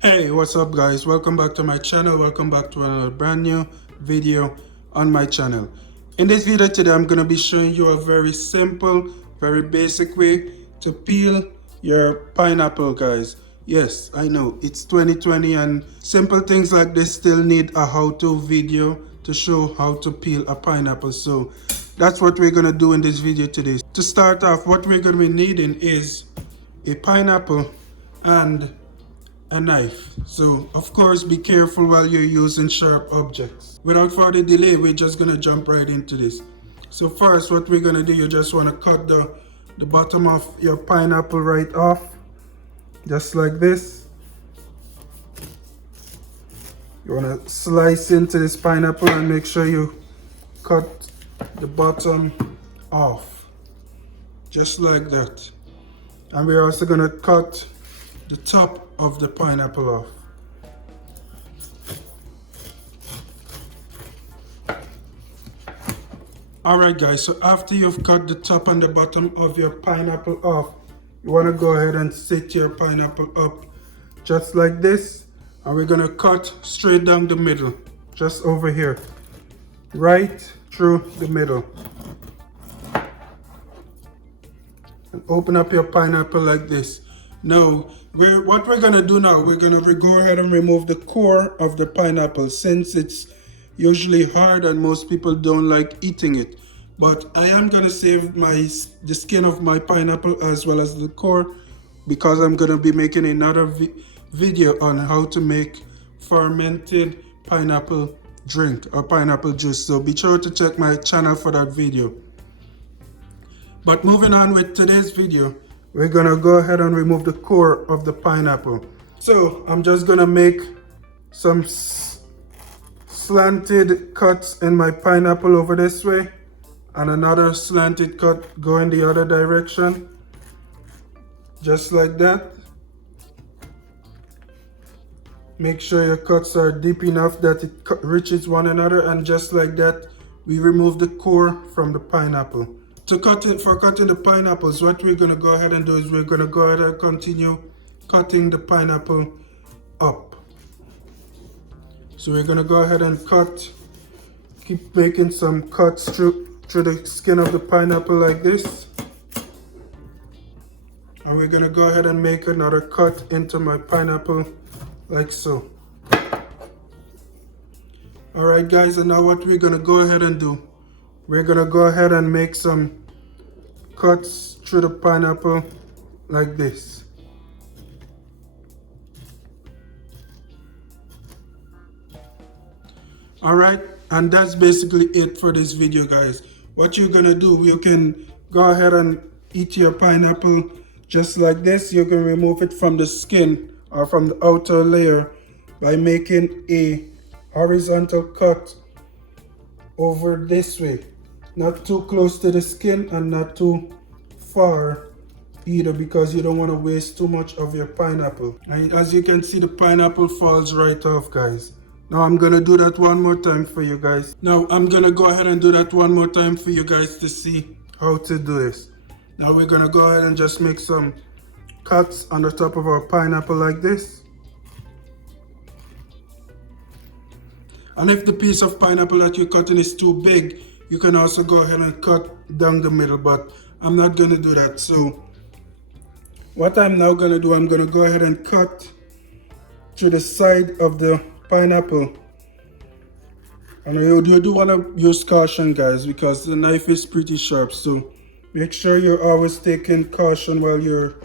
Hey, what's up guys? Welcome back to my channel. Welcome back to another brand new video on my channel. In this video today, I'm going to be showing you a very simple, very basic way to peel your pineapple, guys. Yes, I know it's 2020 and simple things like this still need a how-to video to show how to peel a pineapple. So that's what we're going to do in this video today. To start off, what we're going to be needing is a pineapple and a knife. So of course be careful while you're using sharp objects. Without further delay, we're just gonna jump right into this. So first, what we're gonna do, you just want to cut the bottom of your pineapple right off, just like this. You want to slice into this pineapple and make sure you cut the bottom off, just like that. And we're also gonna cut the top of the pineapple off. Alright guys, so after you've cut the top and the bottom of your pineapple off, you want to go ahead and sit your pineapple up just like this, and we're going to cut straight down the middle, just over here, right through the middle. And open up your pineapple like this. Now, what we're going to do now, we're going to go ahead and remove the core of the pineapple, since it's usually hard and most people don't like eating it. But I am going to save the skin of my pineapple as well as the core, because I'm going to be making another video on how to make fermented pineapple drink or pineapple juice. So be sure to check my channel for that video. But moving on with today's video, we're gonna go ahead and remove the core of the pineapple. So I'm just gonna make some slanted cuts in my pineapple over this way, and another slanted cut going the other direction, just like that. Make sure your cuts are deep enough that it reaches one another, and just like that, we remove the core from the pineapple. For cutting the pineapples, what we're going to go ahead and do is we're going to go ahead and continue cutting the pineapple up. So we're going to go ahead and keep making some cuts through the skin of the pineapple like this. And we're going to go ahead and make another cut into my pineapple like so. Alright guys, and now what we're going to go ahead and do, we're going to go ahead and make some cuts through the pineapple like this. Alright, and that's basically it for this video guys. What you're going to do, you can go ahead and eat your pineapple just like this. You can remove it from the skin or from the outer layer by making a horizontal cut over this way. Not too close to the skin and not too far either, because you don't want to waste too much of your pineapple. And as you can see, the pineapple falls right off guys. Now I'm gonna do that one more time for you guys. Now I'm gonna go ahead and do that one more time for you guys to see how to do this. Now we're gonna go ahead and just make some cuts on the top of our pineapple like this. And if the piece of pineapple that you're cutting is too big, you can also go ahead and cut down the middle, but I'm not going to do that. So what I'm now going to do, I'm going to go ahead and cut to the side of the pineapple. And you do want to use caution guys, because the knife is pretty sharp. So make sure you're always taking caution while you're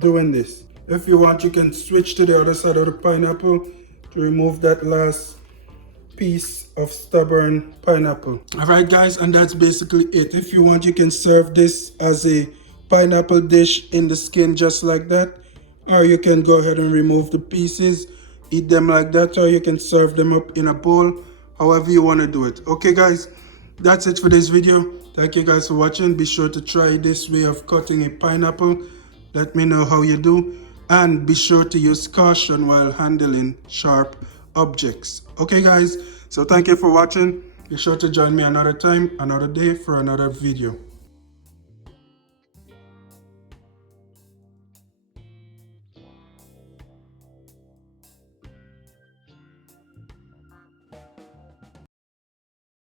doing this. If you want, you can switch to the other side of the pineapple to remove that last piece of stubborn pineapple. Alright guys, and that's basically it. If you want, you can serve this as a pineapple dish in the skin just like that, or you can go ahead and remove the pieces, eat them like that, or you can serve them up in a bowl, however you want to do it. Okay guys, that's it for this video. Thank you guys for watching. Be sure to try this way of cutting a pineapple. Let me know how you do, and be sure to use caution while handling sharp objects. Okay guys, so thank you for watching. Be sure to join me another time, another day for another video.